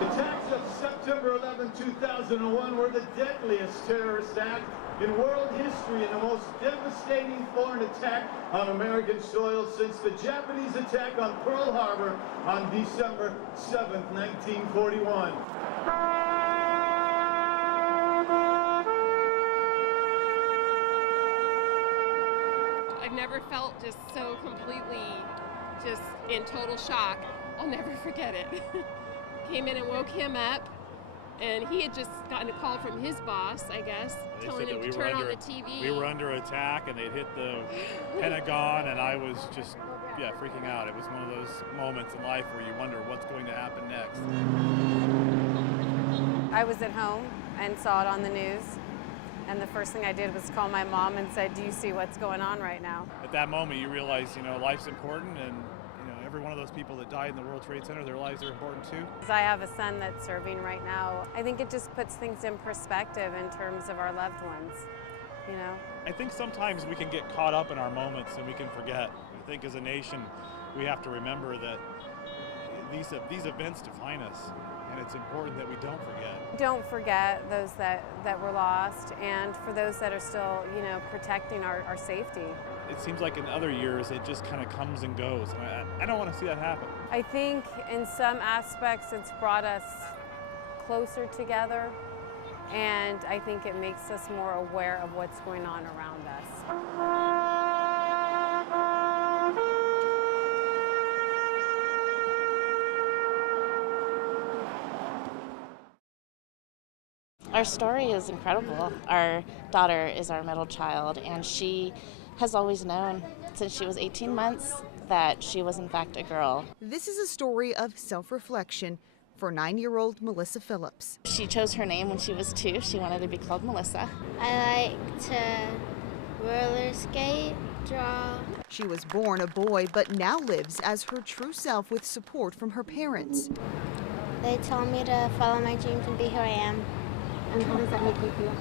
Attacks of September 11, 2001 were the deadliest terrorist act in world history and the most devastating foreign attack on American soil since the Japanese attack on Pearl Harbor on December 7, 1941. I've never felt just so completely just in total shock. I'll never forget it. Came in and woke him up, and he had just gotten a call from his boss, I guess, telling him to turn on the TV. We were under attack, and they'd hit the Pentagon, and I was just, freaking out. It was one of those moments in life where you wonder what's going to happen next. I was at home and saw it on the news, and the first thing I did was call my mom and said, "Do you see what's going on right now?" At that moment, you realize, life's important, and every one of those people that died in the World Trade Center, their lives are important too. I have a son that's serving right now. I think it just puts things in perspective in terms of our loved ones, I think sometimes we can get caught up in our moments and we can forget. I think as a nation, we have to remember that these events define us, and it's important that we don't forget. Don't forget those that were lost, and for those that are still, protecting our safety. It seems like in other years it just kind of comes and goes, and I don't want to see that happen. I think in some aspects it's brought us closer together, and I think it makes us more aware of what's going on around us. Our story is incredible. Our daughter is our middle child, and she has always known since she was 18 months that she was in fact a girl. This is a story of self-reflection for 9-year-old Melissa Phillips. She chose her name when she was 2. She wanted to be called Melissa. I like to roller skate, draw. She was born a boy, but now lives as her true self with support from her parents. They told me to follow my dreams and be who I am. And how does that make you feel?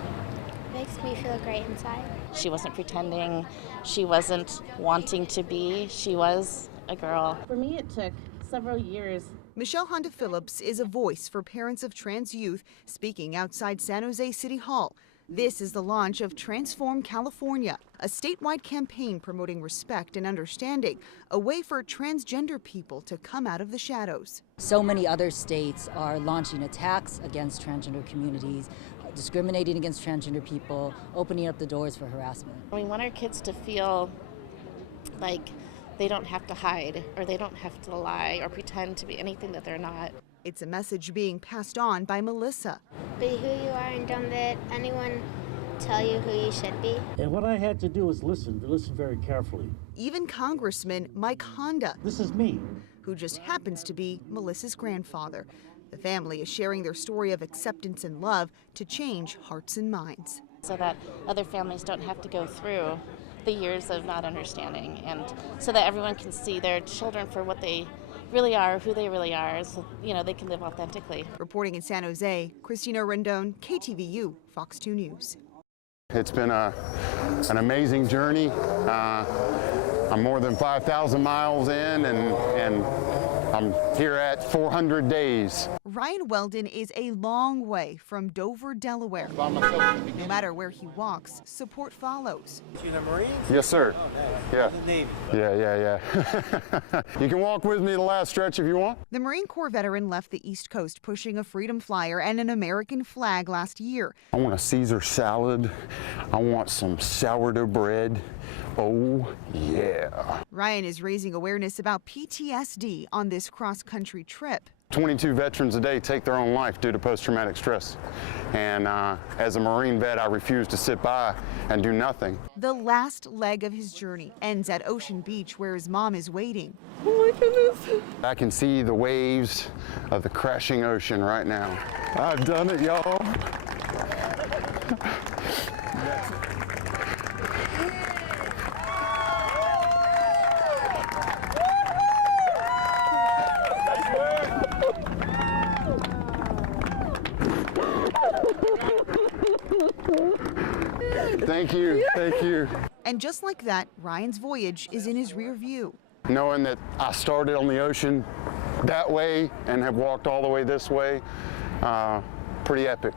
Makes me feel great inside. She wasn't pretending. She wasn't wanting to be. She was a girl. For me, it took several years. Michelle Honda Phillips is a voice for parents of trans youth, speaking outside San Jose City Hall. This is the launch of Transform California, a statewide campaign promoting respect and understanding, a way for transgender people to come out of the shadows. So many other states are launching attacks against transgender communities, discriminating against transgender people, opening up the doors for harassment. We want our kids to feel like they don't have to hide, or they don't have to lie or pretend to be anything that they're not. It's a message being passed on by Melissa. Be who you are and don't let anyone tell you who you should be. And what I had to do was listen very carefully. Even Congressman Mike Honda. This is me. Who just happens to be Melissa's grandfather. The family is sharing their story of acceptance and love to change hearts and minds. So that other families don't have to go through the years of not understanding, and so that everyone can see their children for what they really are, who they really are, so they can live authentically. Reporting in San Jose, Christina Rendon, KTVU, Fox 2 News. It's been an amazing journey. I'm more than 5,000 miles in, and I'm here at 400 days. Ryan Weldon is a long way from Dover, Delaware. No matter where he walks, support follows. You in the Marines? Yes, sir. Yeah. The Navy. Yeah. You can walk with me the last stretch if you want. The Marine Corps veteran left the East Coast pushing a freedom flyer and an American flag last year. I want a Caesar salad. I want some sourdough bread. Oh, yeah. Ryan is raising awareness about PTSD on this cross-country trip. 22 veterans a day take their own life due to post-traumatic stress. And as a Marine vet, I refuse to sit by and do nothing. The last leg of his journey ends at Ocean Beach, where his mom is waiting. Oh my goodness. I can see the waves of the crashing ocean right now. I've done it, y'all. Thank you. And just like that, Ryan's voyage is in his rear view. Knowing that I started on the ocean that way and have walked all the way this way. Pretty epic,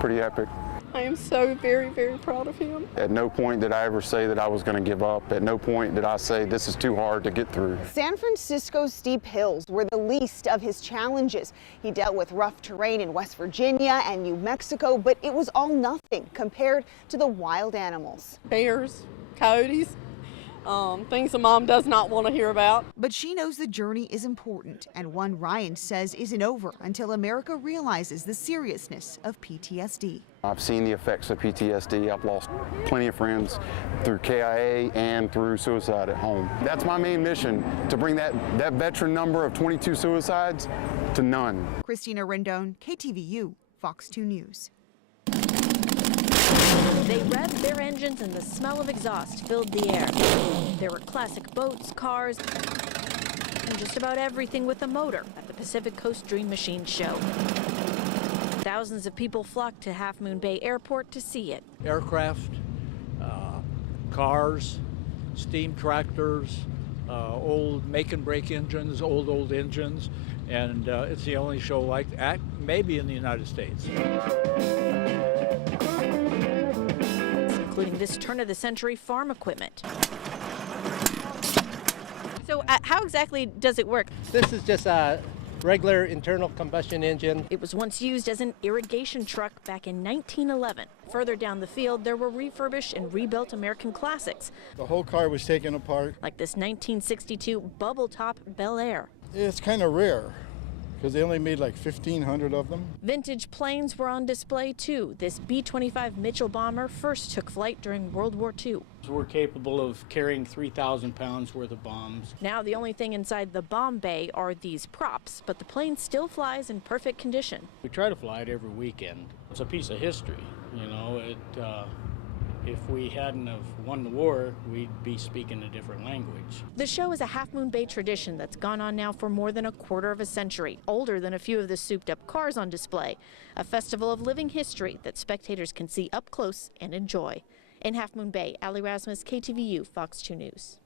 pretty epic. I am so very, very proud of him. At no point did I ever say that I was going to give up. At no point did I say this is too hard to get through. San Francisco's steep hills were the least of his challenges. He dealt with rough terrain in West Virginia and New Mexico, but it was all nothing compared to the wild animals. Bears, coyotes, things the mom does not want to hear about. But she knows the journey is important, and one Ryan says isn't over until America realizes the seriousness of PTSD. I've seen the effects of PTSD. I've lost plenty of friends through KIA and through suicide at home. That's my main mission, to bring that veteran number of 22 suicides to none. Christina Rendon, KTVU, Fox 2 News. They revved their engines and the smell of exhaust filled the air. There were classic boats, cars, and just about everything with a motor at the Pacific Coast Dream Machine show. Thousands of people flocked to Half Moon Bay Airport to see it. Aircraft, cars, steam tractors, old make and break engines, old engines, and it's the only show like that, maybe in the United States. Including this turn-of-the-century farm equipment. So how exactly does it work? This is just a regular internal combustion engine. It was once used as an irrigation truck back in 1911. Further down the field, there were refurbished and rebuilt American classics. The whole car was taken apart. Like this 1962 bubble-top Bel Air. It's kind of rare, because they only made like 1,500 of them. Vintage planes were on display too. This B-25 Mitchell bomber first took flight during World War II. We're capable of carrying 3,000 pounds worth of bombs. Now the only thing inside the bomb bay are these props, but the plane still flies in perfect condition. We try to fly it every weekend. It's a piece of history, you know. If we hadn't have won the war, we'd be speaking a different language. The show is a Half Moon Bay tradition that's gone on now for more than a quarter of a century, older than a few of the souped-up cars on display. A festival of living history that spectators can see up close and enjoy. In Half Moon Bay, Allie Rasmus, KTVU, Fox 2 News.